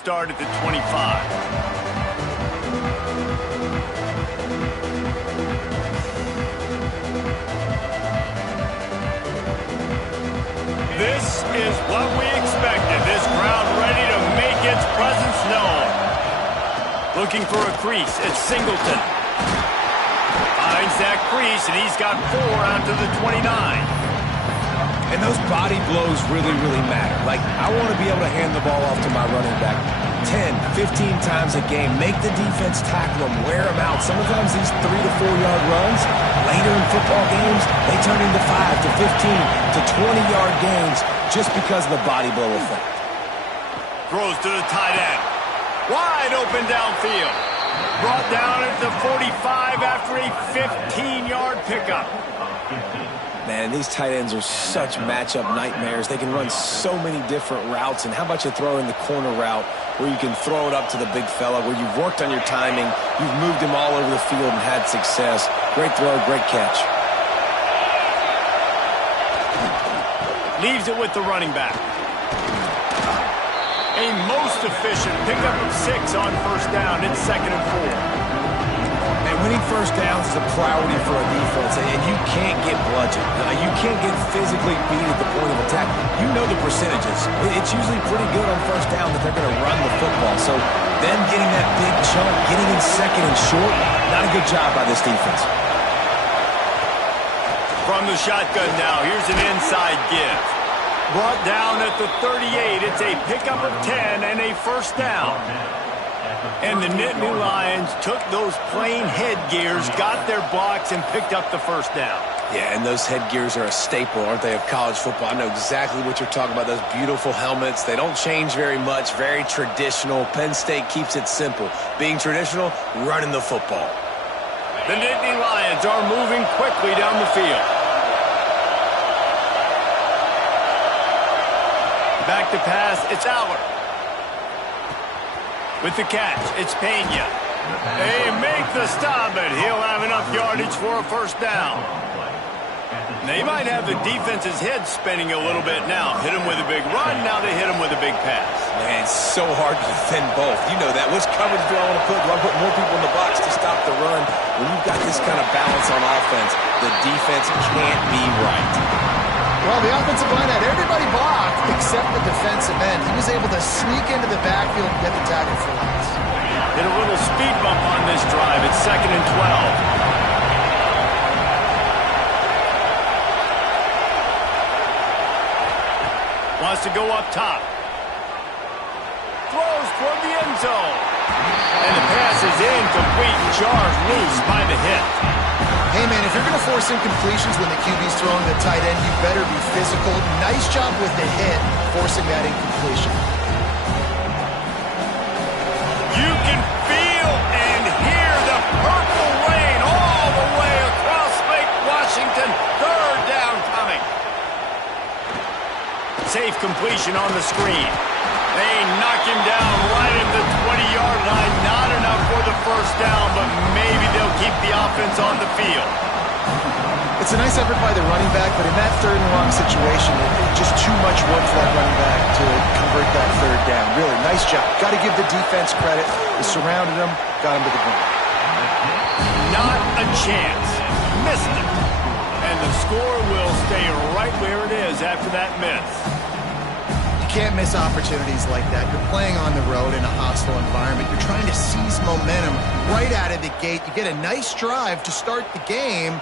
start at the 25. This is what we expected. This crowd ready to make its presence known. Looking for a crease. It's Singleton. Finds that crease, and he's got 4 out to the 29. And those body blows really, really matter. Like, I want to be able to hand the ball off to my running back 10, 15 times a game. Make the defense tackle them, wear them out. Sometimes these 3 to 4 yard runs, later in football games, they turn into 5 to 15 to 20-yard gains just because of the body blow effect. Throws to the tight end. Wide open downfield. Brought down at the 45 after a 15-yard pickup. Man, these tight ends are such matchup nightmares. They can run so many different routes. And how about you throw in the corner route where you can throw it up to the big fella, where you've worked on your timing, you've moved him all over the field and had success. Great throw, great catch. Leaves it with the running back. A most efficient pickup of 6 on first down. It's 2nd and 4. And winning first downs is a priority for a defense, and you can't get bludgeoned. You can't get physically beat at the point of attack. You know the percentages. It's usually pretty good on first down that they're going to run the football. So them getting that big chunk, getting in 2nd and short, not a good job by this defense. From the shotgun now, here's an inside give. Brought down at the 38. It's a pickup of 10 and a first down. And the Nittany Lions took those plain headgears, got their blocks, and picked up the first down. Yeah, and those headgears are a staple, aren't they, of college football? I know exactly what you're talking about, those beautiful helmets. They don't change very much, very traditional. Penn State keeps it simple. Being traditional, running the football. The Nittany Lions are moving quickly down the field. Back to pass, it's Aller. With the catch, it's Pena. They make the stop, but he'll have enough yardage for a first down. They might have the defense's head spinning a little bit now. Hit him with a big run, now they hit him with a big pass. Man, it's so hard to defend both. You know that. Which coverage do I want to put? Do I put more people in the box to stop the run? When you've got this kind of balance on offense, the defense can't be right. Well, the offensive line had everybody blocked except the defensive end. He was able to sneak into the backfield and get the tackle for loss. Hit a little speed bump on this drive. It's 2nd and 12. Wants to go up top. Throws toward the end zone. And the pass is incomplete. Jars loose by the hit. Hey, man, if you're going to force incompletions when the QB's throwing the tight end, you better be physical. Nice job with the hit, forcing that incompletion. You can feel and hear the purple rain all the way across Lake Washington. 3rd down coming. Safe completion on the screen. They knock him down right at the 20-yard line. Not enough for the first down, but maybe they'll keep the offense on the field. It's a nice effort by the running back, but in that 3rd and long situation, it's just too much work for that running back to convert that 3rd down. Really, nice job. Got to give the defense credit. They surrounded him, got him to the ground. Not a chance. Missed it. And the score will stay right where it is after that miss. Can't miss opportunities like that. You're playing on the road in a hostile environment. You're trying to seize momentum right out of the gate. You get a nice drive to start the game,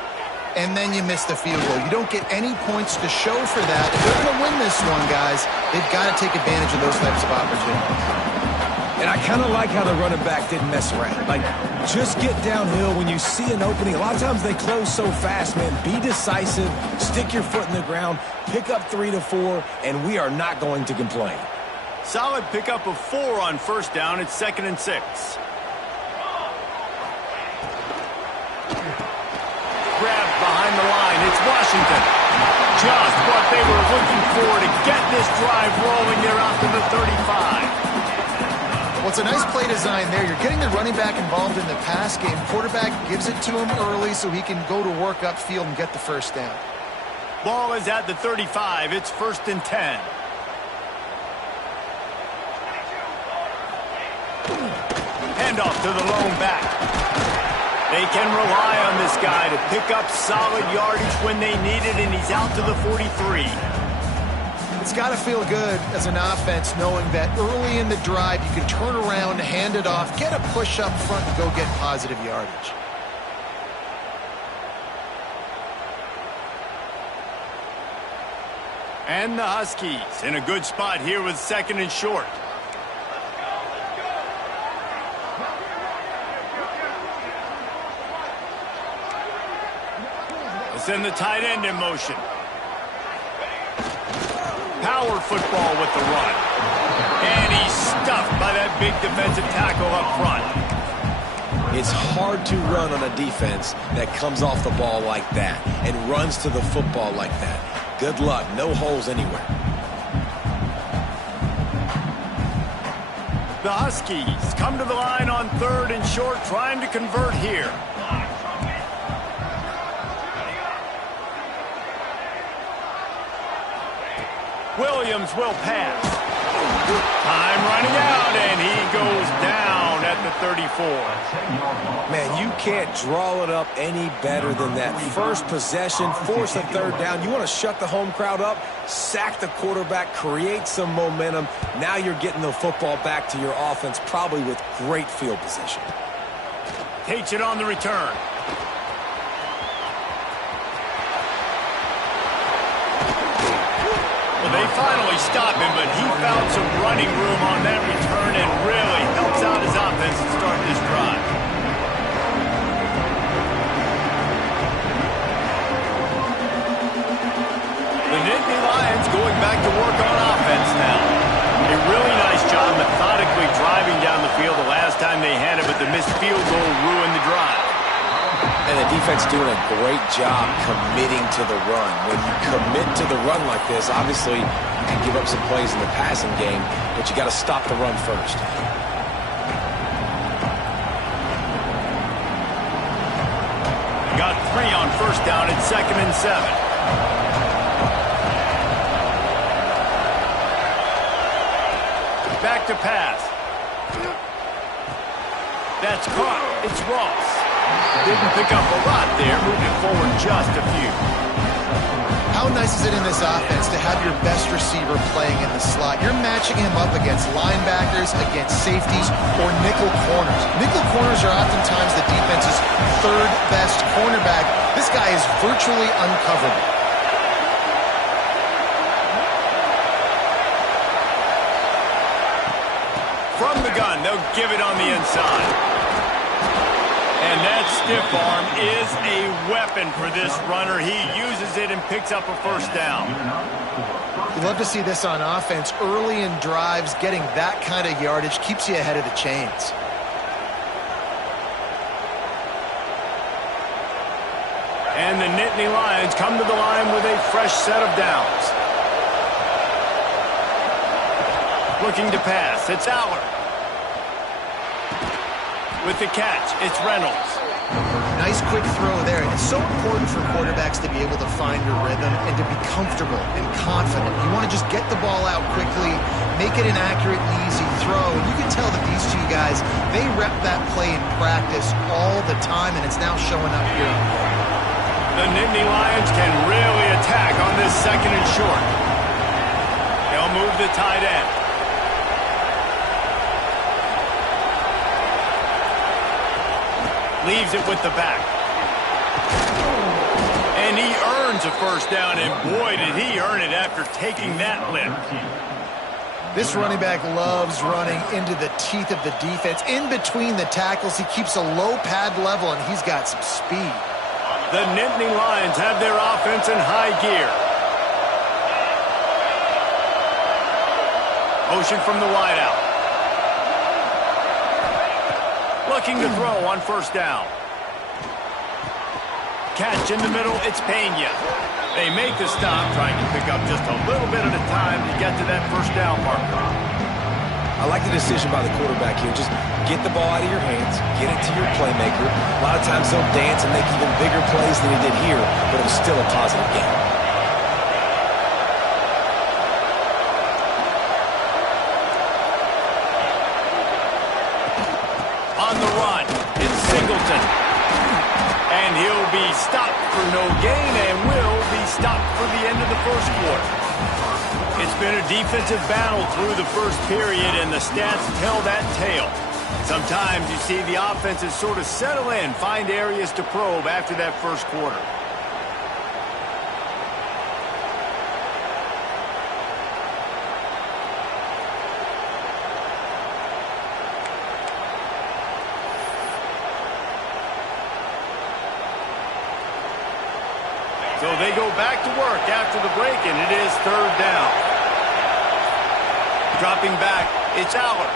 and then you miss the field goal. You don't get any points to show for that. If they're going to win this one, guys, they've got to take advantage of those types of opportunities. And I kind of like how the running back didn't mess around. Like, just get downhill when you see an opening. A lot of times they close so fast, man. Be decisive, stick your foot in the ground, pick up 3 to 4, and we are not going to complain. Solid pickup of 4 on first down. It's 2nd and 6. Grabbed behind the line. It's Washington. Just what they were looking for to get this drive rolling. They're out to the 35. Well, it's a nice play design there. You're getting the running back involved in the pass game. Quarterback gives it to him early so he can go to work upfield and get the first down. Ball is at the 35. It's 1st and 10. Handoff to the lone back. They can rely on this guy to pick up solid yardage when they need it, and he's out to the 43. It's got to feel good as an offense knowing that early in the drive you can turn around, hand it off, get a push up front, and go get positive yardage. And the Huskies in a good spot here with 2nd and short. Send the tight end in motion. Power football with the run. And he's stuffed by that big defensive tackle up front. It's hard to run on a defense that comes off the ball like that and runs to the football like that. Good luck. No holes anywhere. The Huskies come to the line on 3rd and short, trying to convert here. Williams will pass. Time running out, and he goes down at the 34. Man, you can't draw it up any better than that. First possession, force a 3rd down. You want to shut the home crowd up, sack the quarterback, create some momentum. Now you're getting the football back to your offense, probably with great field position. Takes it on the return. They finally stop him, but he found some running room on that return and really helps out his offense to start this drive. The Nittany Lions going back to work on offense now. A really nice job methodically driving down the field the last time they had it, but the missed field goal ruined the drive. And the defense doing a great job committing to the run. When you commit to the run like this, obviously you can give up some plays in the passing game, but you got to stop the run first. Got 3 on 1st down at 2nd and 7. Back to pass. That's caught. It's Ross. Didn't pick up a lot there, moving forward just a few. How nice is it in this offense to have your best receiver playing in the slot? You're matching him up against linebackers, against safeties, or nickel corners. Nickel corners are oftentimes the defense's 3rd best cornerback. This guy is virtually uncoverable. From the gun, they'll give it on the inside. And that stiff arm is a weapon for this runner. He uses it and picks up a 1st down. You love to see this on offense. Early in drives, getting that kind of yardage keeps you ahead of the chains. And the Nittany Lions come to the line with a fresh set of downs. Looking to pass, it's Aller. With the catch, it's Reynolds. Nice quick throw there. It's so important for quarterbacks to be able to find your rhythm and to be comfortable and confident. You want to just get the ball out quickly, make it an accurate and easy throw. And you can tell that these two guys, they rep that play in practice all the time, and it's now showing up here. The Nittany Lions can really attack on this 2nd and short. They'll move the tight end. Leaves it with the back. And he earns a 1st down, and boy, did he earn it after taking that lift. This running back loves running into the teeth of the defense. In between the tackles, he keeps a low pad level, and he's got some speed. The Nittany Lions have their offense in high gear. Motion from the wideout. Looking to throw on 1st down. Catch in the middle, it's Pena. They make the stop, trying to pick up just a little bit at a time to get to that 1st down marker. I like the decision by the quarterback here. Just get the ball out of your hands, get it to your playmaker. A lot of times they'll dance and make even bigger plays than he did here, but it was still a positive game. the run. It's Singleton. And he'll be stopped for no gain and will be stopped for the end of the first quarter. It's been a defensive battle through the first period, and the stats tell that tale. Sometimes you see the offenses sort of settle in, find areas to probe after that first quarter. So they go back to work after the break, and it is third down. Dropping back, it's Aller.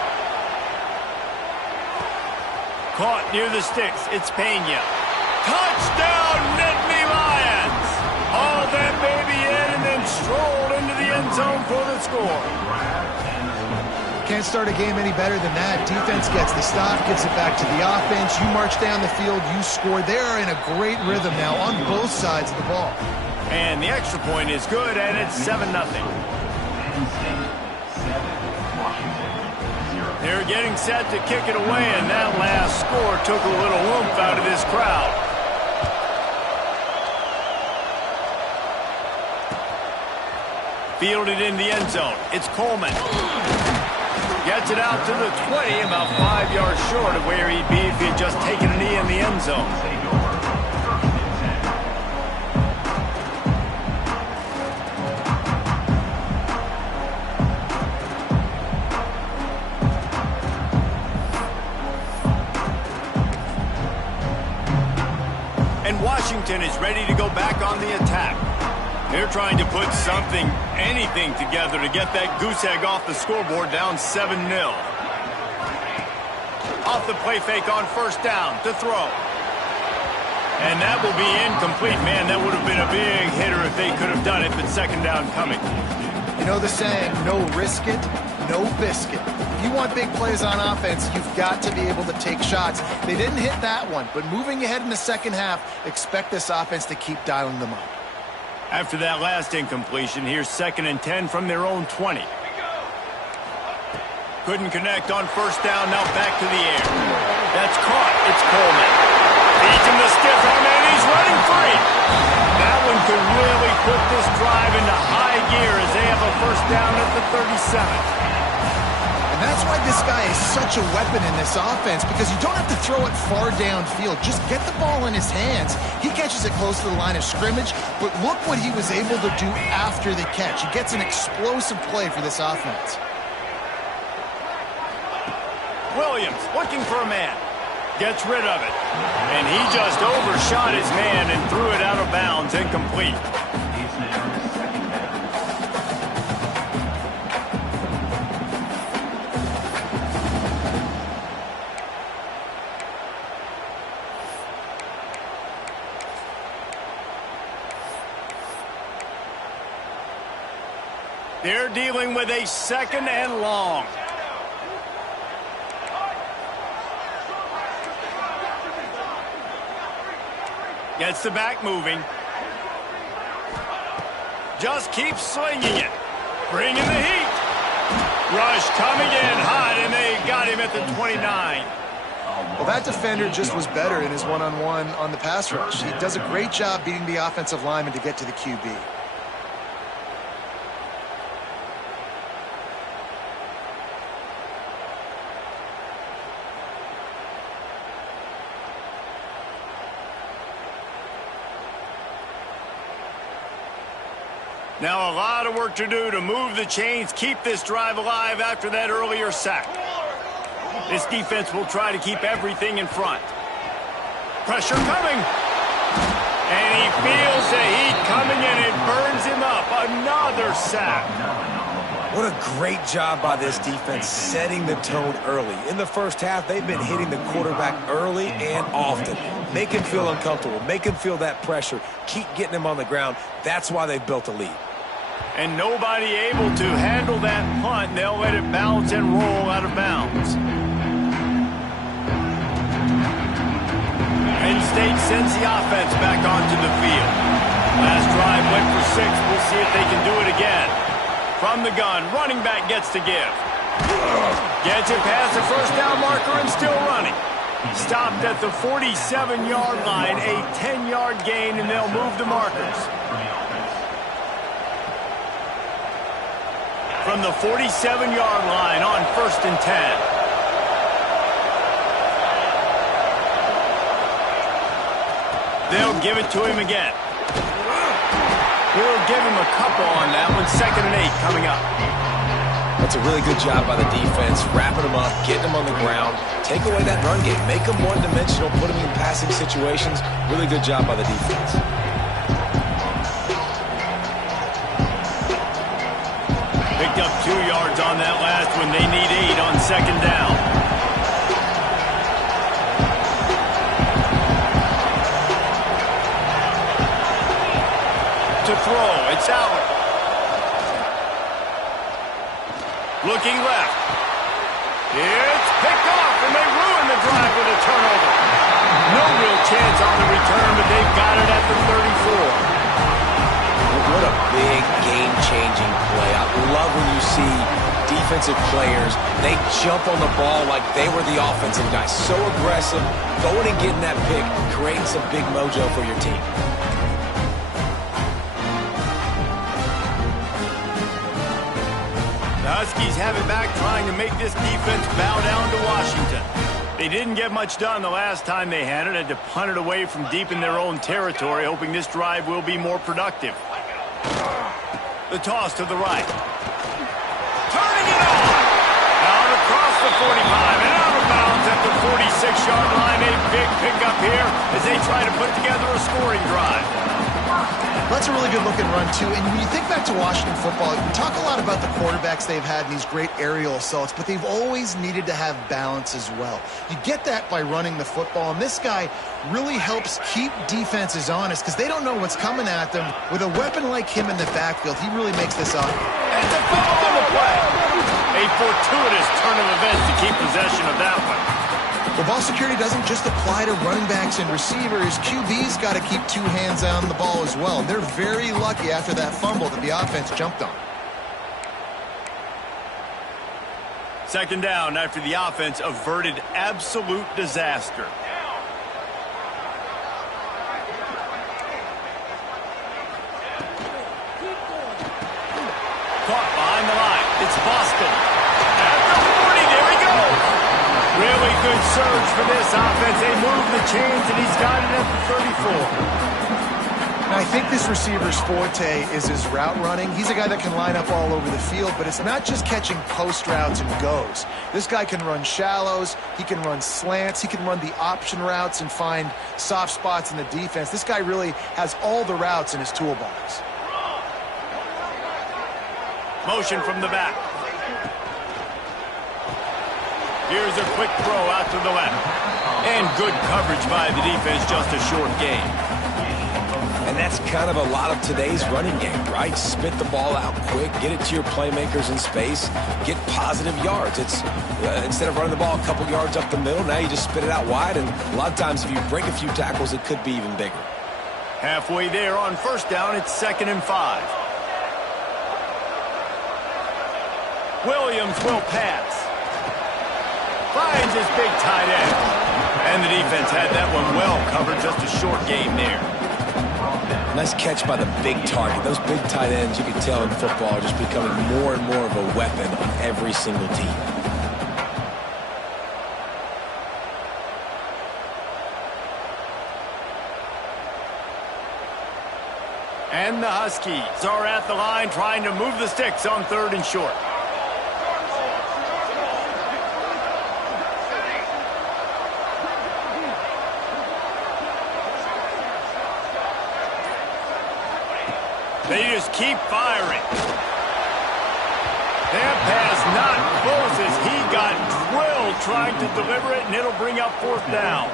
Caught near the sticks, it's Pena. Touchdown, Nittany Lions! Hauled that baby in and then strolled into the end zone for the score. Can't start a game any better than that. Defense gets the stop, gets it back to the offense. You march down the field, you score. They're in a great rhythm now on both sides of the ball. And the extra point is good, and it's 7-0. They're getting set to kick it away, and that last score took a little oomph out of this crowd. Fielded in the end zone. It's Coleman. Gets it out to the 20, about 5 yards short of where he'd be if he'd just taken a knee in the end zone. And Washington is ready to go back on the attack. They're trying to put something, anything together to get that goose egg off the scoreboard, down 7-0. Off the play fake on first down to throw. And that will be incomplete. Man, that would have been a big hitter if they could have done it, but second down coming. You know the saying, no risk it, no biscuit. If you want big plays on offense, you've got to be able to take shots. They didn't hit that one, but moving ahead in the second half, expect this offense to keep dialing them up. After that last incompletion, here's 2nd and 10 from their own 20. Couldn't connect on first down, now back to the air. That's caught. It's Coleman. Feeds him the stiff arm, and he's running free. That one could really put this drive into high gear as they have a first down at the 37. And that's why this guy is such a weapon in this offense, because you don't have to throw it far downfield. Just get the ball in his hands. He catches it close to the line of scrimmage, but look what he was able to do after the catch. He gets an explosive play for this offense. Williams looking for a man. Gets rid of it. And he just overshot his man and threw it out of bounds, incomplete. They're dealing with a 2nd and long. Gets the back moving. Just keeps slinging it. Bringing the heat. Rush coming in hot, and they got him at the 29. Well, that defender just was better in his one-on-one on the pass rush. He does a great job beating the offensive lineman to get to the QB. Now a lot of work to do to move the chains, keep this drive alive after that earlier sack. This defense will try to keep everything in front. Pressure coming. And he feels the heat coming and it burns him up. Another sack. What a great job by this defense setting the tone early. In the first half, they've been hitting the quarterback early and often. Make him feel uncomfortable. Make him feel that pressure. Keep getting him on the ground. That's why they've built a lead. And nobody able to handle that punt. They'll let it bounce and roll out of bounds. Penn State sends the offense back onto the field. Last drive went for 6. We'll see if they can do it again. From the gun, running back gets to give. Gets it past the first down marker and still running. Stopped at the 47-yard line, a 10-yard gain, and they'll move the markers. From the 47-yard line on 1st and 10. They'll give it to him again. He'll give him a couple on that one. 2nd and 8 coming up. That's a really good job by the defense, wrapping them up, getting them on the ground, take away that run game, make them one-dimensional, put them in passing situations. Really good job by the defense. Picked up 2 yards on that last one. They need 8 on 2nd down. To throw, it's Allen. Looking left. It's picked off, and they ruin the drive with a turnover. No real chance on the return, but they've got it at the 34. What a big game-changing play. I love when you see defensive players, they jump on the ball like they were the offensive guys. So aggressive, going and getting that pick, creating some big mojo for your team. The Huskies have it back, trying to make this defense bow down to Washington. They didn't get much done the last time they had it to punt it away from deep in their own territory, hoping this drive will be more productive. The toss to the right. Turning it on! Out across the 45 and out of bounds at the 46-yard line. A big pickup here as they try to put together a scoring drive. That's a really good-looking run, too. And when you think back to Washington football, you talk a lot about the quarterbacks they've had in these great aerial assaults, but they've always needed to have balance as well. You get that by running the football, and this guy really helps keep defenses honest because they don't know what's coming at them. With a weapon like him in the backfield, he really makes this up. And the fumble on the play. A fortuitous turn of events to keep possession of that one. Well, ball security doesn't just apply to running backs and receivers. QB's got to keep 2 hands on the ball as well. And they're very lucky after that fumble that the offense jumped on. 2nd down after the offense averted absolute disaster. Caught behind the line. It's Boston. At the 40, there he goes. Really good surge for this offense. They move the chains, and he's got it at the 34. Now, I think this receiver's forte is his route running. He's a guy that can line up all over the field, but it's not just catching post routes and goes. This guy can run shallows. He can run slants. He can run the option routes and find soft spots in the defense. This guy really has all the routes in his toolbox. Motion from the back. Here's a quick throw out to the left. And good coverage by the defense, just a short gain. And that's kind of a lot of today's running game, right? Spit the ball out quick, get it to your playmakers in space, get positive yards. It's instead of running the ball a couple yards up the middle, now you just spit it out wide, and a lot of times if you break a few tackles, it could be even bigger. Halfway there on 1st down, it's 2nd and 5. Williams will pass. Finds his big tight end. And the defense had that one well covered, just a short gain there. Nice catch by the big target. Those big tight ends, you can tell in football, are just becoming more and more of a weapon on every single team. And the Huskies are at the line trying to move the sticks on 3rd and short. They just keep firing. That pass not close as he got drilled trying to deliver it, and it'll bring up 4th down.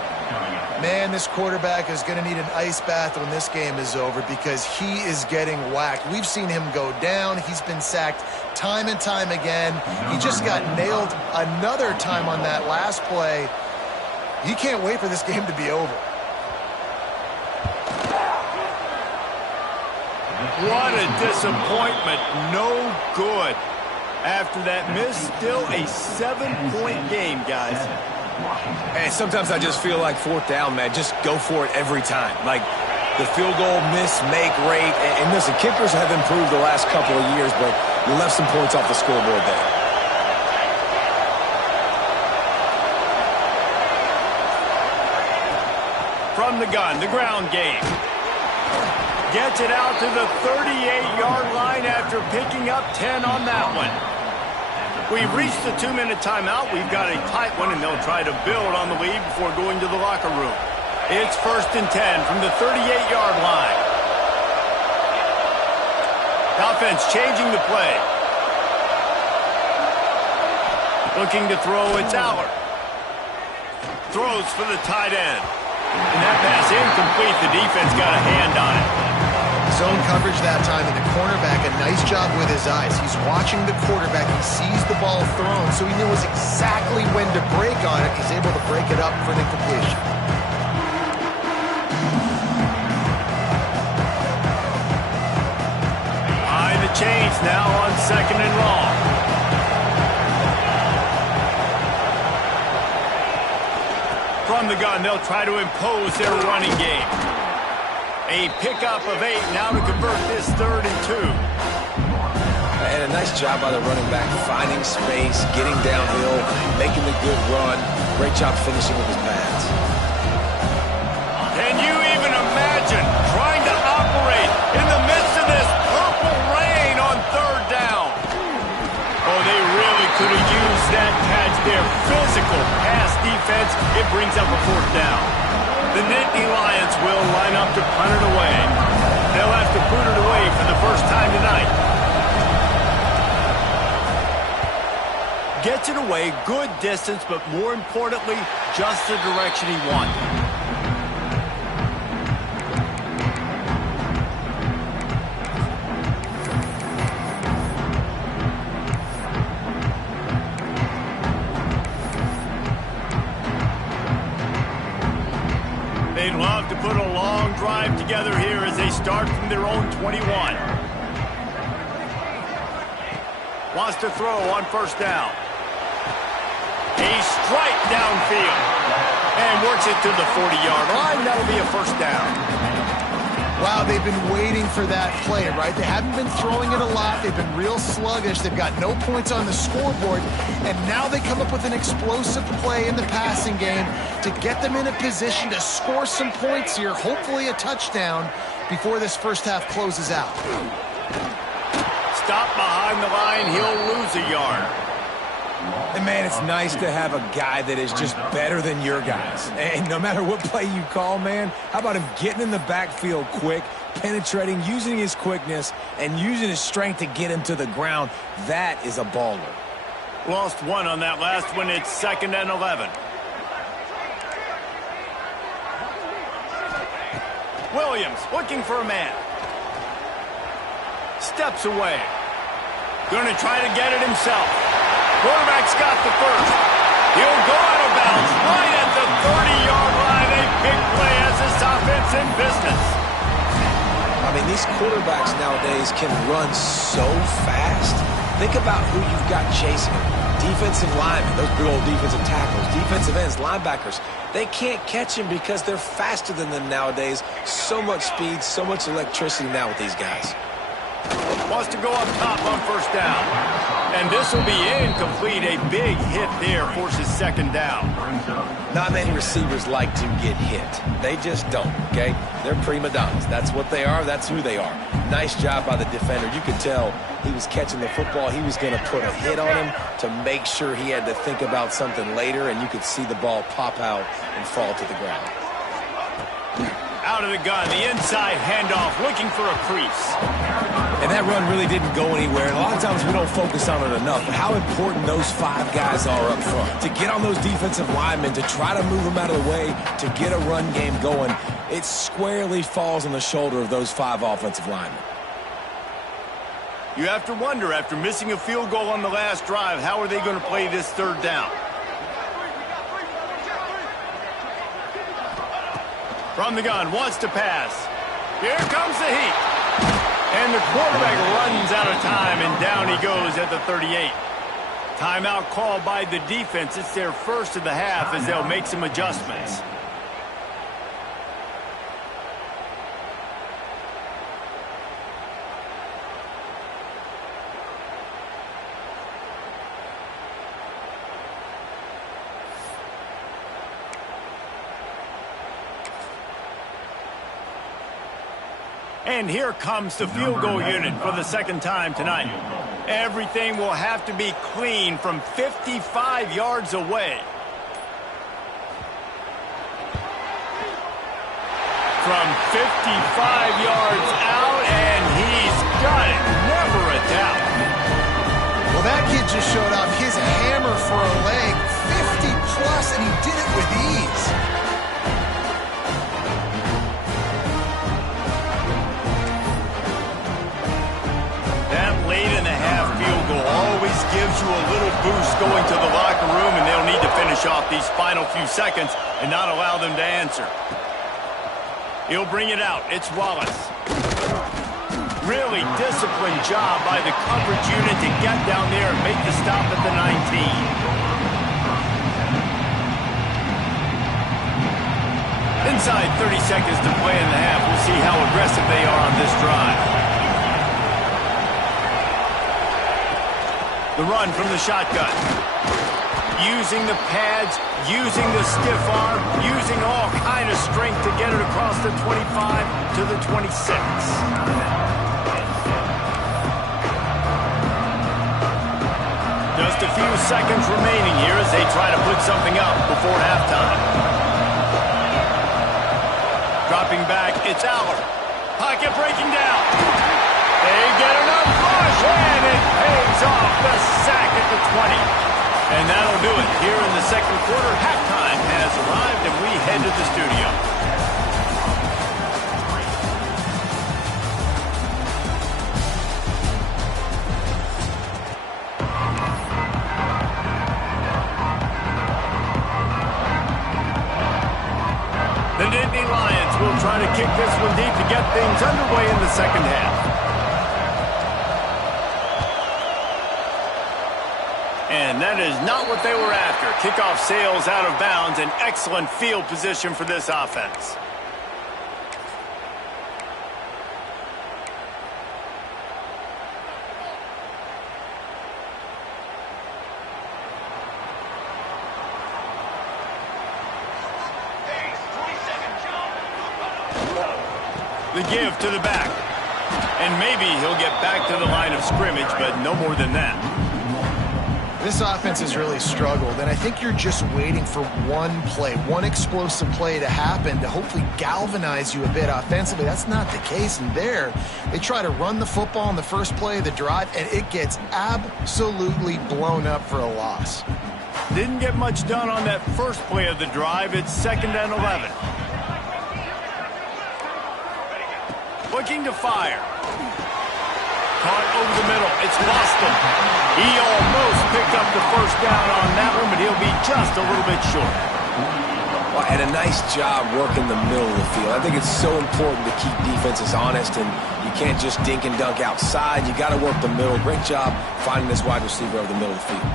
Man, this quarterback is going to need an ice bath when this game is over because he is getting whacked. We've seen him go down. He's been sacked time and time again. He just got nailed another time on that last play. He can't wait for this game to be over. What a disappointment. No good. After that miss, still a 7-point game, guys. And sometimes I just feel like fourth down, man, just go for it every time. Like the field goal miss-make rate. And listen, kickers have improved the last couple of years, but you left some points off the scoreboard there. From the gun, the ground game. Gets it out to the 38-yard line after picking up 10 on that one. We've reached the 2-minute timeout. We've got a tight one, and they'll try to build on the lead before going to the locker room. It's 1st and 10 from the 38-yard line. Offense changing the play. Looking to throw, it's Aller. Throws for the tight end. And that pass incomplete. The defense got a hand on it. Zone coverage that time, and the cornerback, a nice job with his eyes. He's watching the quarterback. He sees the ball thrown, so he knows exactly when to break on it. He's able to break it up for an incompletion. Behind the chains now on 2nd and long. From the gun, they'll try to impose their running game. A pickup of 8 now to convert this 3rd and 2. And a nice job by the running back, finding space, getting downhill, making the good run. Great job finishing with his pads. Can you even imagine trying to operate in the midst of this purple rain on 3rd down? Oh, they really could have used that catch there. Physical pass defense. It brings up a 4th down. The NIT Lions will line up to punt it away. They'll have to put it away for the first time tonight. Gets it away, good distance, but more importantly, just the direction he wanted. They'd love to put a long drive together here as they start from their own 21. Wants to throw on 1st down. A strike downfield. And works it to the 40-yard line. That'll be a 1st down. Wow, they've been waiting for that play, right? They haven't been throwing it a lot. They've been real sluggish. They've got no points on the scoreboard. And now they come up with an explosive play in the passing game to get them in a position to score some points here, hopefully a touchdown, before this first half closes out. Stop behind the line. He'll lose a yard. And, man, it's nice to have a guy that is just better than your guys. And no matter what play you call, man, how about him getting in the backfield quick, penetrating, using his quickness, and using his strength to get him to the ground? That is a baller. Lost 1 on that last one. It's 2nd and 11. Williams looking for a man. Steps away. Gonna try to get it himself. Quarterback's got the first. He'll go out of bounds right at the 30-yard line. A big play as this offense in business. I mean, these quarterbacks nowadays can run so fast. Think about who you've got chasing them. Defensive linemen, those big old defensive tackles, defensive ends, linebackers. They can't catch him because they're faster than them nowadays. So much speed, so much electricity now with these guys. Wants to go up top on 1st down. And this will be incomplete. A big hit there forces 2nd down. Not many receivers like to get hit. They just don't, okay? They're prima donnas. That's what they are. That's who they are. Nice job by the defender. You could tell he was catching the football. He was going to put a hit on him to make sure he had to think about something later, and you could see the ball pop out and fall to the ground. Out of the gun, the inside handoff, looking for a crease. And that run really didn't go anywhere. And a lot of times we don't focus on it enough. But how important those 5 guys are up front. To get on those defensive linemen, to try to move them out of the way, to get a run game going, it squarely falls on the shoulder of those 5 offensive linemen. You have to wonder, after missing a field goal on the last drive, how are they going to play this 3rd down? From the gun, wants to pass. Here comes the heat. And the quarterback runs out of time, and down he goes at the 38. Timeout called by the defense. It's their first of the half as they'll make some adjustments. And here comes the field goal unit for the second time tonight. Everything will have to be clean from 55 yards away. From 55 yards out, and he's got it. Never a doubt. Well, that kid just showed off his hammer for a leg. 50-plus, and he did it with ease. Late in the half field goal always gives you a little boost going to the locker room, and they'll need to finish off these final few seconds and not allow them to answer. He'll bring it out. It's Wallace. Really disciplined job by the coverage unit to get down there and make the stop at the 19. Inside 30 seconds to play in the half. We'll see how aggressive they are on this drive. The run from the shotgun. Using the pads, using the stiff arm, using all kind of strength to get it across the 25 to the 26. Just a few seconds remaining here as they try to put something up before halftime. Dropping back, it's Aller. Pocket breaking down. They get enough push, and it pays off the sack at the 20. And that'll do it here in the second quarter. Halftime has arrived, and we head to the studio. The Nittany Lions will try to kick this one deep to get things underway in the second half. And that is not what they were after. Kickoff sails out of bounds. An excellent field position for this offense. The give to the back. And maybe he'll get back to the line of scrimmage, but no more than that. This offense has really struggled, and I think you're just waiting for one play, one explosive play to happen to hopefully galvanize you a bit offensively. That's not the case, and there they try to run the football in the first play of the drive, and it gets absolutely blown up for a loss. Didn't get much done on that first play of the drive. It's 2nd and 11. Looking to fire. Caught over the middle. It's Boston. He almost picked up the first down on that one, but he'll be just a little bit short. Well, and a nice job working the middle of the field. I think it's so important to keep defenses honest, and you can't just dink and dunk outside. You got to work the middle. Great job finding this wide receiver over the middle of the field.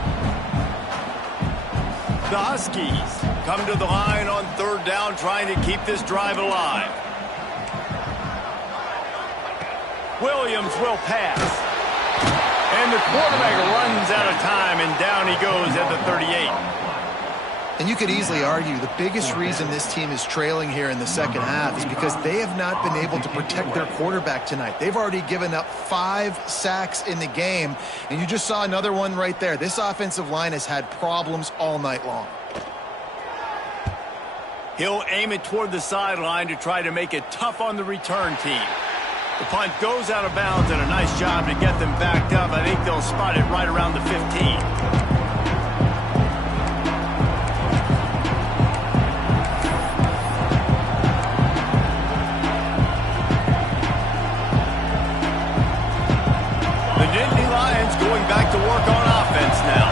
The Huskies come to the line on 3rd down, trying to keep this drive alive. Williams will pass. And the quarterback runs out of time, and down he goes at the 38. And you could easily argue the biggest reason this team is trailing here in the second half is because they have not been able to protect their quarterback tonight. They've already given up 5 sacks in the game, and you just saw another one right there. This offensive line has had problems all night long. He'll aim it toward the sideline to try to make it tough on the return team. The punt goes out of bounds, and a nice job to get them backed up. I think they'll spot it right around the 15. The Nittany Lions going back to work on offense now.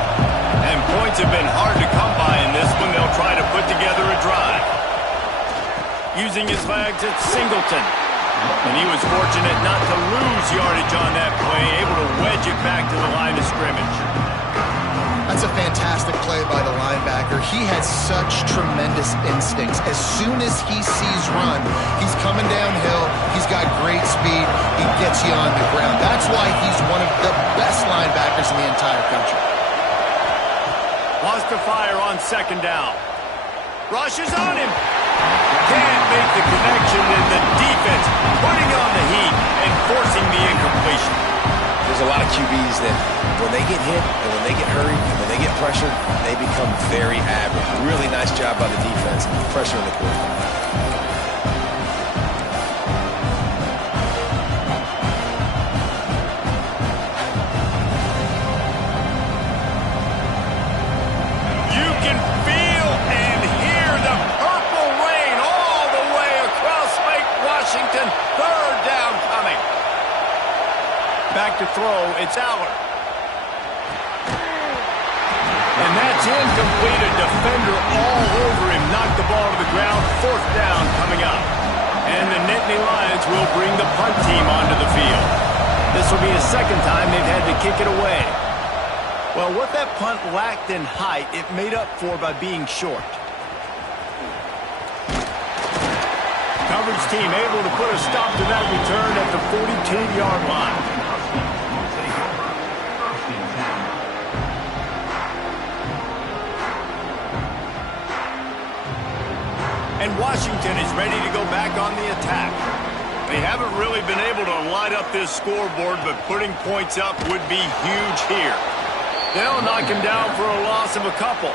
And points have been hard to come by in this one. They'll try to put together a drive. Using his legs, it's Singleton. And he was fortunate not to lose yardage on that play, able to wedge it back to the line of scrimmage. He has such tremendous instincts. As soon as he sees run, he's coming downhill. He's got great speed. He gets you on the ground. That's why he's one of the best linebackers in the entire country. Wants to fire on second down. Rushes on him. Can't make the connection, and the defense putting on the heat and forcing the incompletion. There's a lot of QBs that when they get hit and when they get hurried and when they get pressured, they become very average. Really nice job by the defense pressuring the quarterback. You can feel and hear the purple rain all the way across Lake Washington. Third down coming. Back to throw, it's Aller. And that's incomplete. A defender all over him. Knocked the ball to the ground. Fourth down coming up. And the Nittany Lions will bring the punt team onto the field. This will be a second time they've had to kick it away. Well, what that punt lacked in height, it made up for by being short. Coverage team able to put a stop to that return at the 42-yard line. And Washington is ready to go back on the attack. They haven't really been able to light up this scoreboard, but putting points up would be huge here. They'll knock him down for a loss of a couple.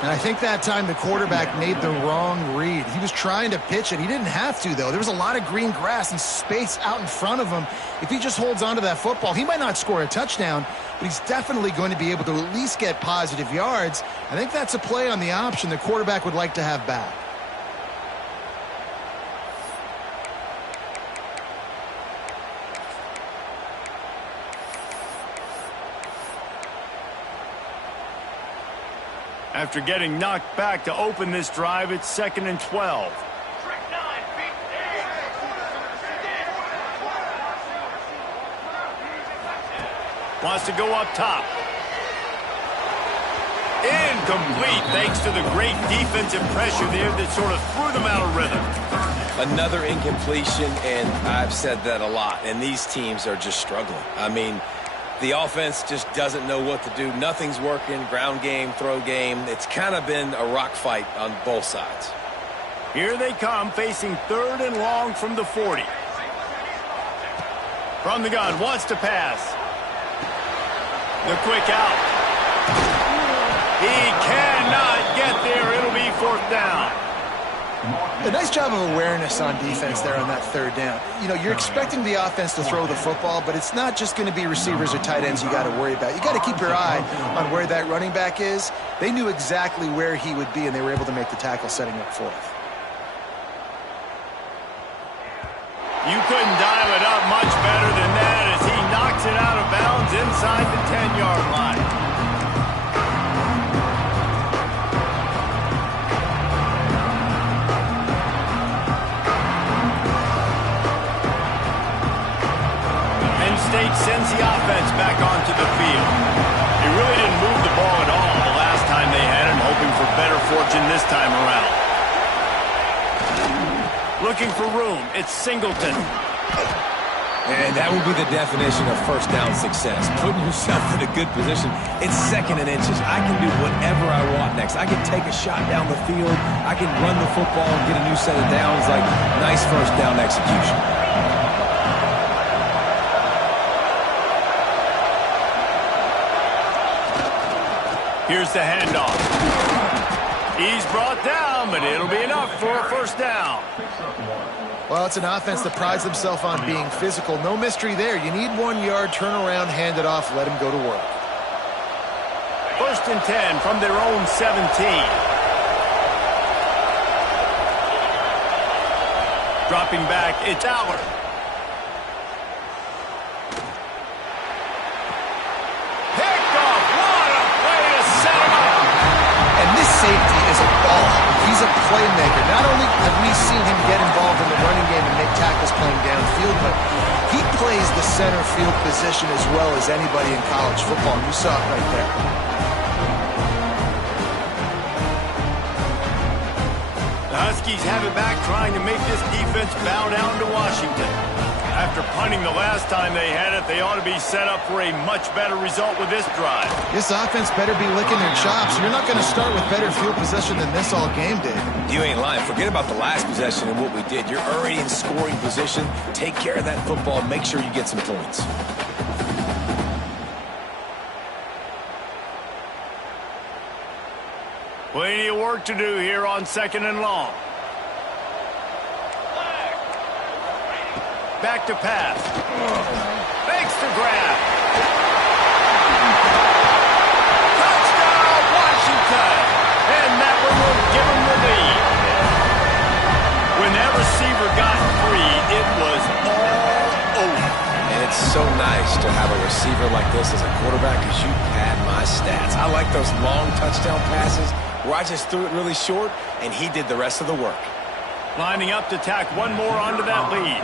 And I think that time the quarterback made the wrong read. He was trying to pitch it. He didn't have to, though. There was a lot of green grass and space out in front of him. If he just holds on to that football, he might not score a touchdown, but he's definitely going to be able to at least get positive yards. I think that's a play on the option the quarterback would like to have back. After getting knocked back to open this drive, it's 2nd and 12. Wants to go up top. Incomplete, thanks to the great defensive pressure there that sort of threw them out of rhythm. Another incompletion, and I've said that a lot, and these teams are just struggling. I mean, the offense just doesn't know what to do. Nothing's working. Ground game, throw game. It's kind of been a rock fight on both sides. Here they come, facing 3rd and long from the 40. From the gun, wants to pass. The quick out. He cannot get there. It'll be 4th down. A nice job of awareness on defense there on that 3rd down. You know, you're expecting the offense to throw the football, but it's not just going to be receivers or tight ends you got to worry about. You got to keep your eye on where that running back is. They knew exactly where he would be, and they were able to make the tackle setting up 4th. You couldn't dial it up much better than that as he knocks it out of bounds inside the 10-yard line. State sends the offense back onto the field. They really didn't move the ball at all the last time they had him, hoping for better fortune this time around. Looking for room. It's Singleton. And that would be the definition of first down success. Putting yourself in a good position. It's 2nd and inches. I can do whatever I want next. I can take a shot down the field. I can run the football and get a new set of downs. Like, nice first down execution. Here's the handoff. He's brought down, but it'll be enough for a first down. Well, it's an offense that prides themselves on being physical. No mystery there. You need 1 yard, turn around, hand it off, let him go to work. 1st and 10 from their own 17. Dropping back, it's Aller. Safety is a baller. He's a playmaker. Not only have we seen him get involved in the running game and make tackles playing downfield, but he plays the center field position as well as anybody in college football. And you saw it right there. Huskies have it back, trying to make this defense bow down to Washington. After punting the last time they had it, they ought to be set up for a much better result with this drive. This offense better be licking their chops. You're not going to start with better field possession than this all game did. You ain't lying. Forget about the last possession and what we did. You're already in scoring position. Take care of that football. Make sure you get some points. Plenty of work to do here on 2nd and long. Back to pass. Fakes the grab. Touchdown, Washington! And that one will give them the lead. When that receiver got free, it was all over. And it's so nice to have a receiver like this as a quarterback because you pad my stats. I like those long touchdown passes where I just threw it really short and he did the rest of the work. Lining up to tack one more onto that lead.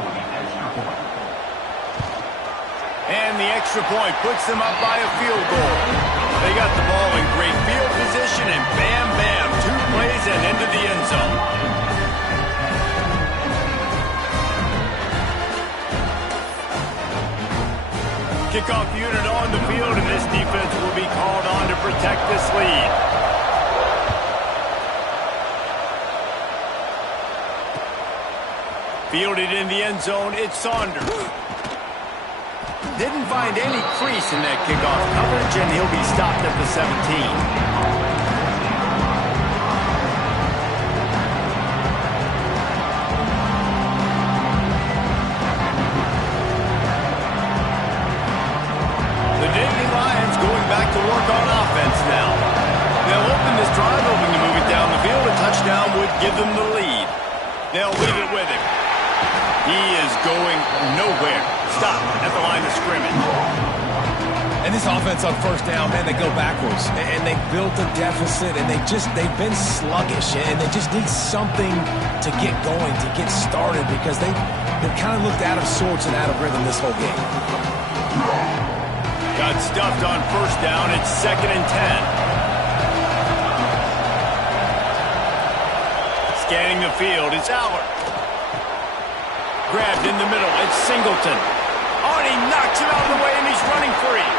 And the extra point puts them up by a field goal. They got the ball in great field position, and bam, bam, 2 plays and into the end zone. Kickoff unit on the field, and this defense will be called on to protect this lead. Fielded in the end zone, it's Saunders. Didn't find any crease in that kickoff coverage, and he'll be stopped at the 17. The Nittany Lions going back to work on offense now. They'll open this drive, hoping to move it down the field. A touchdown would give them the lead. They'll leave it with him. He is going nowhere. Stop at the line of scrimmage. And this offense on 1st down, man, they go backwards. And they built a deficit, and they've been sluggish. And they just need something to get going, to get started, because they've kind of looked out of sorts and out of rhythm this whole game. Got stuffed on 1st down. It's 2nd and 10. Scanning the field, it's Allard. Grabbed in the middle, it's Singleton. Oh, and he knocks it out of the way, and he's running free.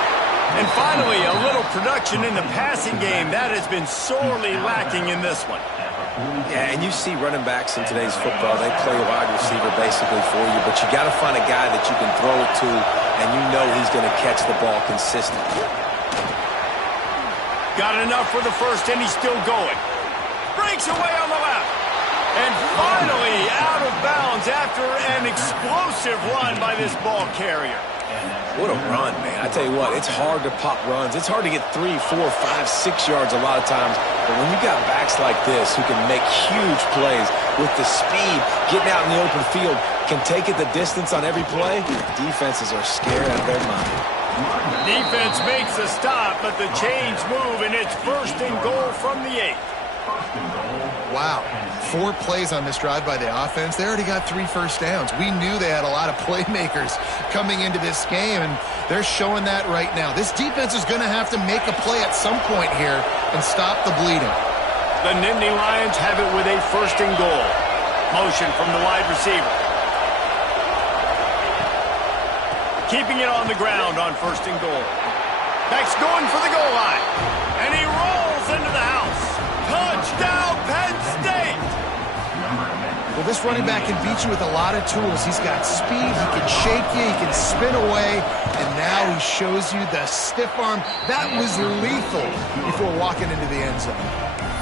And finally, a little production in the passing game. That has been sorely lacking in this one. Yeah, and you see running backs in today's football, they play a wide receiver basically for you, but you got to find a guy that you can throw it to, and you know he's going to catch the ball consistently. Got enough for the first, and he's still going. Breaks away on the left. And finally out of bounds after an explosive run by this ball carrier. What a run, man. I tell you what, it's hard to pop runs. It's hard to get 3, 4, 5, 6 yards a lot of times. But when you got backs like this who can make huge plays with the speed, getting out in the open field, can take it the distance on every play, defenses are scared out of their mind. Defense makes a stop, but the chains move, and it's 1st and goal from the 8. Wow. 4 plays on this drive by the offense. They already got 3 first downs. We knew they had a lot of playmakers coming into this game, and they're showing that right now. This defense is going to have to make a play at some point here and stop the bleeding. The Nittany Lions have it with a 1st and goal. Motion from the wide receiver. Keeping it on the ground on 1st and goal. Back's going for the goal line. And he rolls into the house. Touchdown, Penn State! Well, this running back can beat you with a lot of tools. He's got speed, he can shake you, he can spin away, and now he shows you the stiff arm. That was lethal before walking into the end zone.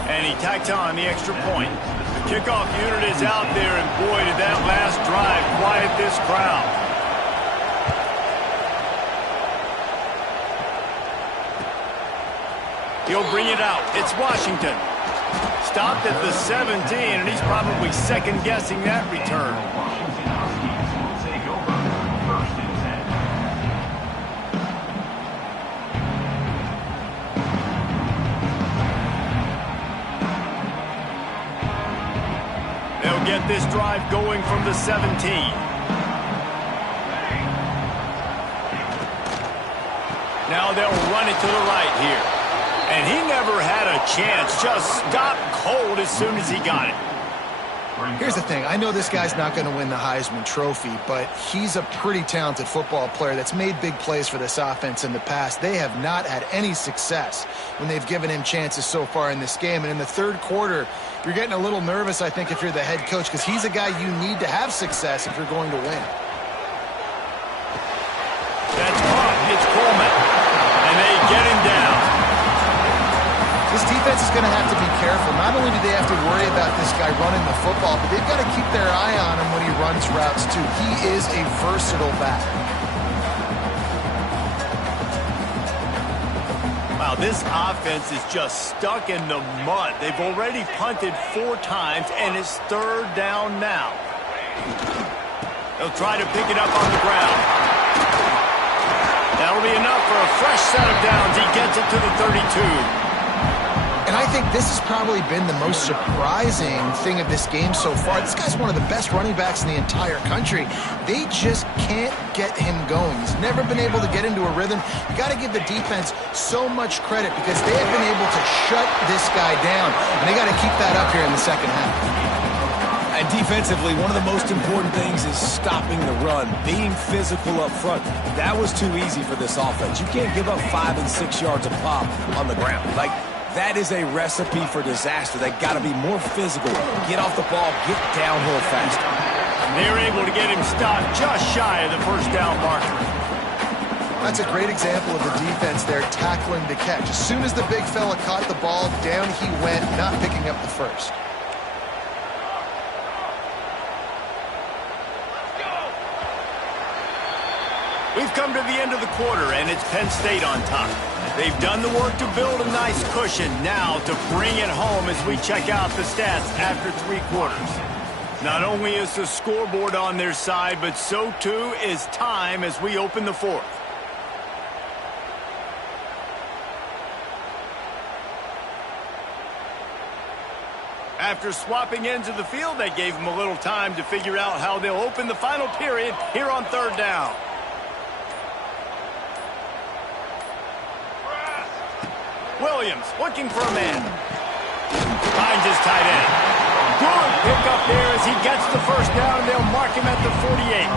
And he tacked on the extra point. The kickoff unit is out there, and boy, did that last drive quiet this crowd. He'll bring it out. It's Washington. Stopped at the 17, and he's probably second-guessing that return. They'll get this drive going from the 17. Now they'll run it to the right here. And he never had a chance, just stopped cold as soon as he got it. Here's the thing. I know this guy's not going to win the Heisman Trophy, but he's a pretty talented football player that's made big plays for this offense in the past. They have not had any success when they've given him chances so far in this game. And in the third quarter, you're getting a little nervous, I think, if you're the head coach, because he's a guy you need to have success if you're going to win. That's caught. It's Coleman. And they get him down. This defense is going to have to be careful. Not only do they have to worry about this guy running the football, but they've got to keep their eye on him when he runs routes, too. He is a versatile back. Wow, this offense is just stuck in the mud. They've already punted 4 times, and it's third down now. They'll try to pick it up on the ground. That'll be enough for a fresh set of downs. He gets it to the 32. And I think this has probably been the most surprising thing of this game so far. This guy's one of the best running backs in the entire country. They just can't get him going. He's never been able to get into a rhythm. You got to give the defense so much credit because they have been able to shut this guy down. And they got to keep that up here in the second half. And defensively, one of the most important things is stopping the run, being physical up front. That was too easy for this offense. You can't give up 5 and 6 yards a pop on the ground. That is a recipe for disaster. They got to be more physical, get off the ball, get downhill faster. They're able to get him stopped just shy of the first down marker. That's a great example of the defense there tackling the catch. As soon as the big fella caught the ball, down he went, not picking up the first. We've come to the end of the quarter, and it's Penn State on top. They've done the work to build a nice cushion. Now to bring it home as we check out the stats after 3 quarters. Not only is the scoreboard on their side, but so too is time as we open the 4th. After swapping ends of the field, that gave them a little time to figure out how they'll open the final period here on 3rd down. Williams looking for a man. Finds his tight end. Good pickup there as he gets the first down, and they'll mark him at the 48.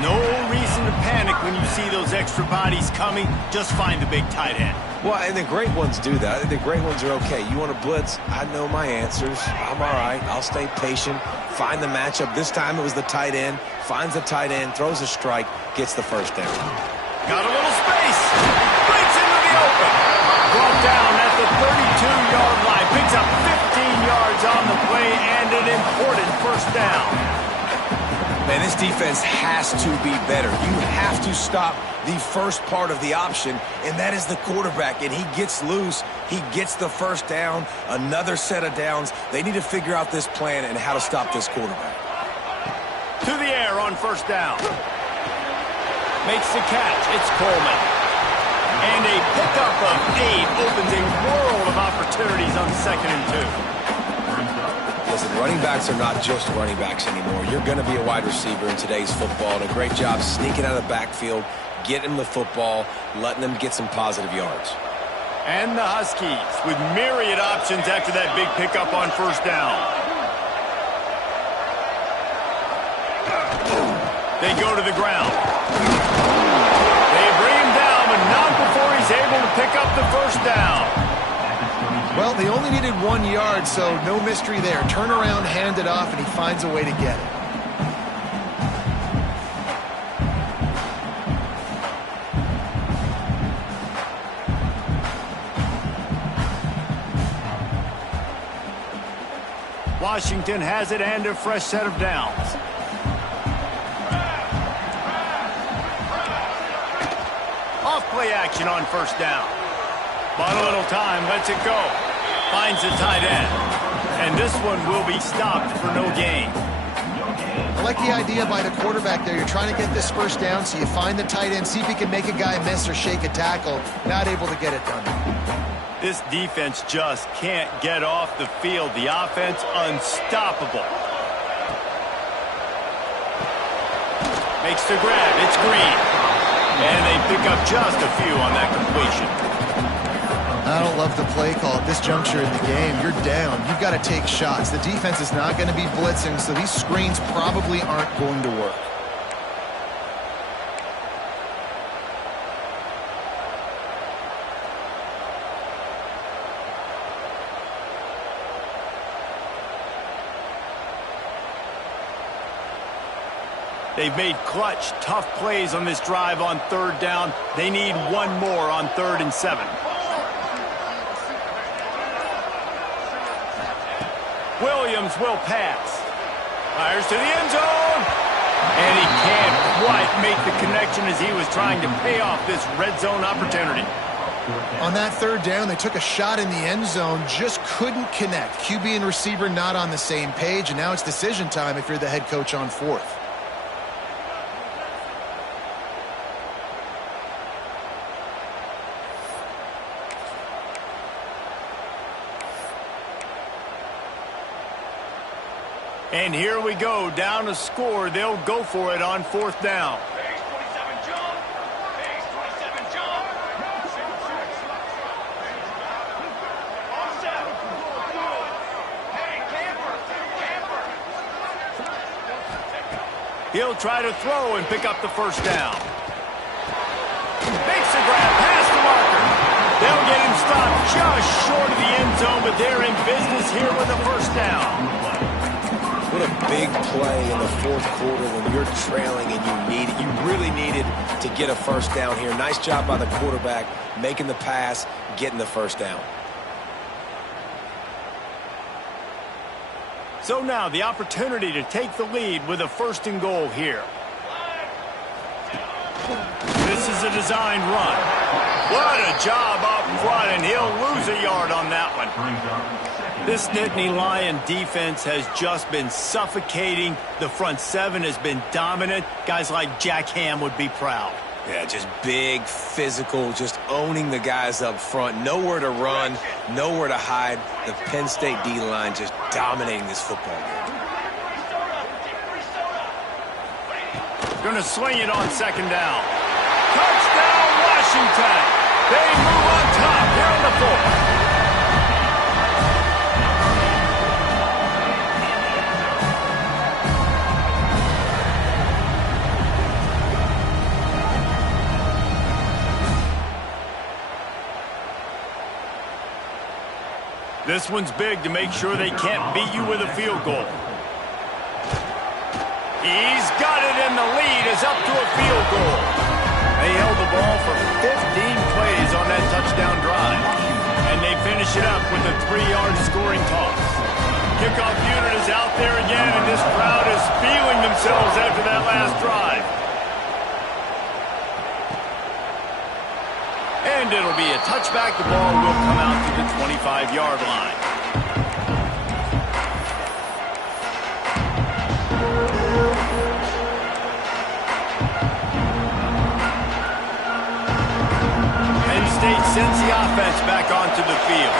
No reason to panic when you see those extra bodies coming. Just find the big tight end. Well, and the great ones do that. The great ones are okay. You want to blitz? I know my answers. I'm all right. I'll stay patient. Find the matchup. This time it was the tight end. Finds the tight end, throws a strike, gets the first down. Got a little space. Breaks into the open. Brought down at the 32-yard line. Picks up 15 yards on the play and an important first down. Man, this defense has to be better. You have to stop the first part of the option, and that is the quarterback. And he gets loose. He gets the first down, another set of downs. They need to figure out this plan and how to stop this quarterback. To the air on first down. Makes the catch. It's Coleman. And a pickup of 8 opens a world of opportunities on 2nd and 2. Listen, running backs are not just running backs anymore. You're going to be a wide receiver in today's football. And a great job sneaking out of the backfield, getting them the football, letting them get some positive yards. And the Huskies with myriad options after that big pickup on first down. They go to the ground. They bring him down, but not before he's able to pick up the first down. Well, they only needed 1 yard, so no mystery there. Turn around, hand it off, and he finds a way to get it. Washington has it and a fresh set of downs. Off play action on first down. Bought a little time, lets it go. Finds the tight end. And this one will be stopped for no gain. I like the idea by the quarterback there. You're trying to get this first down, so you find the tight end, see if he can make a guy miss or shake a tackle. Not able to get it done. This defense just can't get off the field. The offense unstoppable. Makes the grab. It's Green. And they pick up just a few on that completion. I don't love the play call at this juncture in the game. You're down. You've got to take shots. The defense is not going to be blitzing, so these screens probably aren't going to work. They've made clutch, tough plays on this drive on third down. They need one more on 3rd and 7. Williams will pass. Fires to the end zone. And he can't quite make the connection as he was trying to pay off this red zone opportunity. On that 3rd down, they took a shot in the end zone, just couldn't connect. QB and receiver not on the same page, and now it's decision time if you're the head coach on 4th. And here we go, down a score. They'll go for it on 4th down. He'll try to throw and pick up the 1st down. Makes a grab past the marker. They'll get him stopped just short of the end zone, but they're in business here with a 1st down. What a big play in the 4th quarter when you're trailing and you really needed to get a 1st down here. Nice job by the quarterback, making the pass, getting the 1st down. So now the opportunity to take the lead with a 1st and goal here. This is a design run. What a job up front, and he'll lose a yard on that one. This Nittany Lion defense has just been suffocating. The front 7 has been dominant. Guys like Jack Ham would be proud. Yeah, just big, physical, just owning the guys up front. Nowhere to run, nowhere to hide. The Penn State D-line just dominating this football game. Going to sling it on 2nd down. Touchdown, Washington. They move on top here on the 4th. This one's big to make sure they can't beat you with a field goal. He's got it, and the lead is up to a field goal. They held the ball for 15 plays on that touchdown drive, and they finish it up with a 3-yard scoring toss. Kickoff unit is out there again, and this crowd is feeling themselves after that last drive. And it'll be a touchback. The ball will come out to the 25-yard line. Penn State sends the offense back onto the field.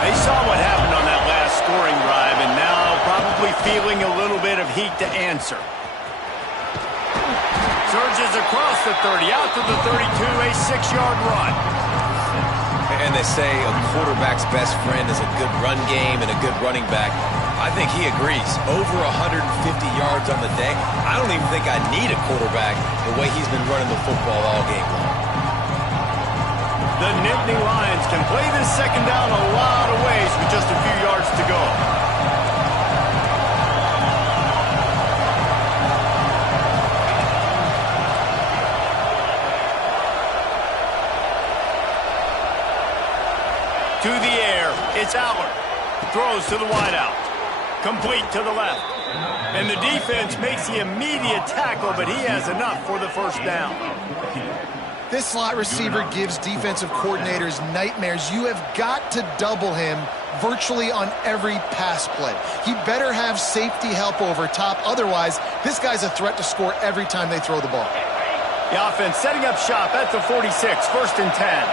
They saw what happened on that last scoring drive, and now probably feeling a little bit of heat to answer. Surges across the 30, out to the 32, a 6-yard run. And they say a quarterback's best friend is a good run game and a good running back. I think he agrees. Over 150 yards on the day. I don't even think I need a quarterback the way he's been running the football all game long. The Nittany Lions can play this 2nd down a lot of ways with just a few yards to go. To the air, it's Allard. Throws to the wideout. Complete to the left. And the defense makes the immediate tackle, but he has enough for the 1st down. This slot receiver gives defensive coordinators nightmares. You have got to double him virtually on every pass play. He better have safety help over top. Otherwise, this guy's a threat to score every time they throw the ball. The offense setting up shop at the 46, 1st and 10.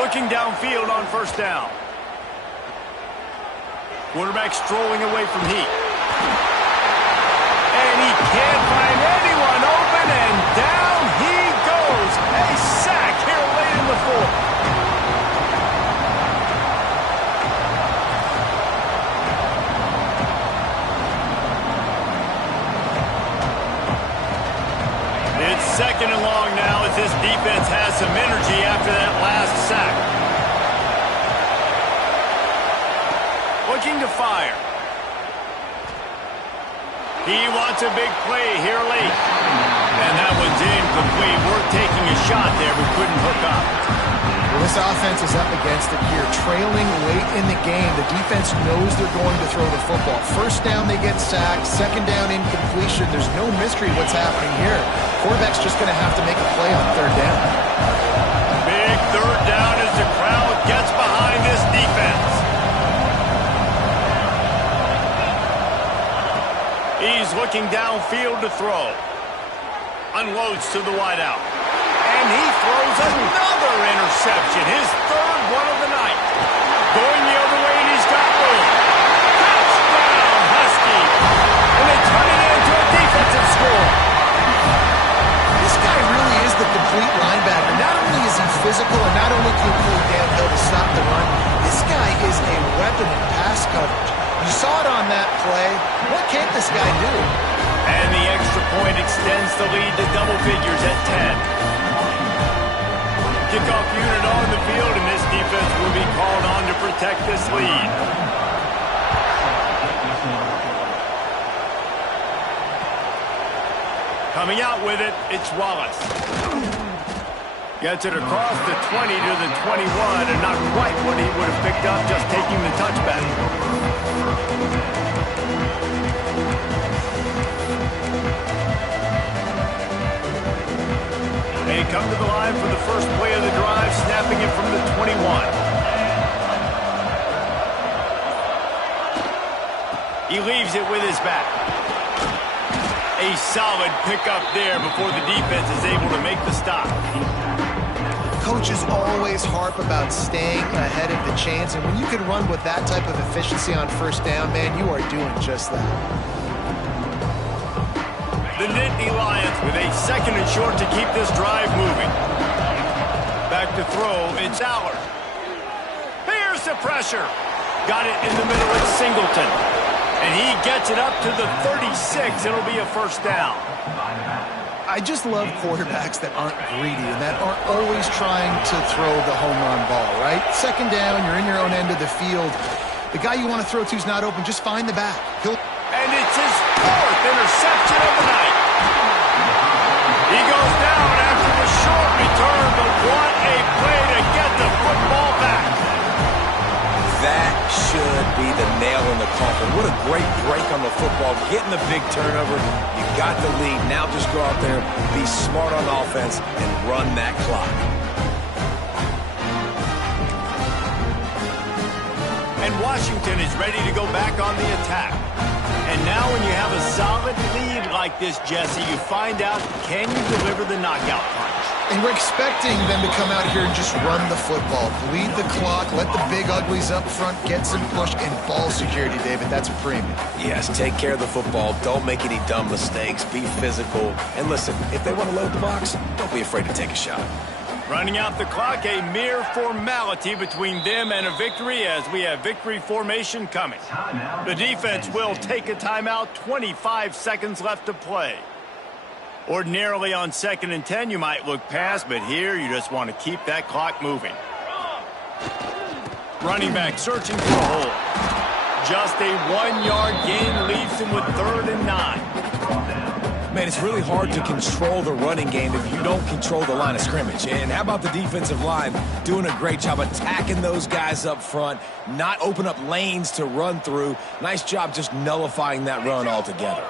Looking downfield on first down. Quarterback strolling away from heat. And he can't find anyone open, and down he goes. A sack here late in the fourth. It's second and long now as this defense has some energy after that last sack. Looking to fire. He wants a big play here late. And that one's incomplete. We're taking a shot there, but couldn't hook up. Well, this offense is up against it here. Trailing late in the game. The defense knows they're going to throw the football. First down, they get sacked. Second down, incompletion. There's no mystery what's happening here. Quarterback's just going to have to make a play on third down. Big third down as the crowd gets behind this defense. He's looking downfield to throw. Unloads to the wideout. And he throws another interception. His third one of the night. Going the other way, and he's got room. Touchdown, Husky. And they turn it into a defensive score. This guy really is the complete linebacker. Not only is he physical, and not only can he pull downhill to stop the run, this guy is a weapon in pass coverage. You saw it on that play. What can't this guy do? And the extra point extends the lead to double figures at 10. Kickoff unit on the field, and this defense will be called on to protect this lead. Coming out with it, it's Wallace. Gets it across the 20 to the 21, and not quite what he would have picked up just taking the touchback. They come to the line for the first play of the drive, snapping it from the 21. He leaves it with his back. A solid pickup there before the defense is able to make the stop. Coaches always harp about staying ahead of the chains, and when you can run with that type of efficiency on first down, man, you are doing just that. The Nittany Lions with a second and short to keep this drive moving. Back to throw, it's Allard. Here's the pressure. Got it in the middle, it's Singleton. And he gets it up to the 36. It'll be a first down. I just love quarterbacks that aren't greedy and that aren't always trying to throw the home run ball, right? Second down, you're in your own end of the field. The guy you want to throw to is not open. Just find the back. And it's his fourth interception of the night. He goes down after the short return, but what a play to get the football back. That should be the nail in the coffin. What a great break on the football. Getting the big turnover. You got the lead. Now just go out there, be smart on offense, and run that clock. And Washington is ready to go back on the attack. And now when you have a solid lead like this, Jesse, you find out, can you deliver the knockout punch? And we're expecting them to come out here and just run the football, bleed the clock, let the big uglies up front get some push, and ball security, David. That's a premium. Yes, take care of the football. Don't make any dumb mistakes. Be physical. And listen, if they want to load the box, don't be afraid to take a shot. Running out the clock, a mere formality between them and a victory as we have victory formation coming. The defense will take a timeout, 25 seconds left to play. Ordinarily on 2nd and 10, you might look past, but here you just want to keep that clock moving. Running back searching for a hole. Just a 1-yard gain leaves him with 3rd and 9. Man, it's really hard to control the running game if you don't control the line of scrimmage. And how about the defensive line doing a great job attacking those guys up front, not open up lanes to run through. Nice job just nullifying that run altogether.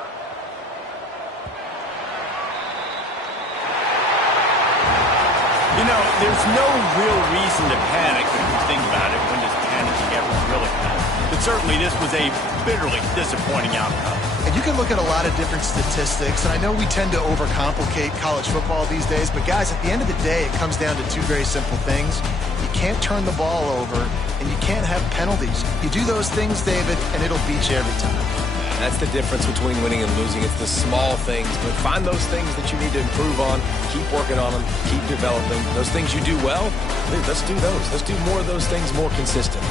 You know, there's no real reason to panic when you think about it. When does panicking ever really happen? But certainly this was a bitterly disappointing outcome. And you can look at a lot of different statistics, and I know we tend to overcomplicate college football these days, but guys, at the end of the day, it comes down to two very simple things. You you can't turn the ball over, and you can't have penalties. You do those things, David, and it'll beat you every time. That's the difference between winning and losing. It's the small things, but find those things that you need to improve on. Keep working on them. Keep developing. Those things you do well, dude, let's do those. Let's do more of those things more consistent.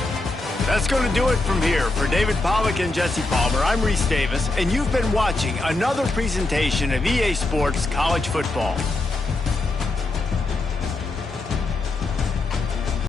That's going to do it from here. For David Pollack and Jesse Palmer, I'm Reese Davis, and you've been watching another presentation of EA Sports College Football.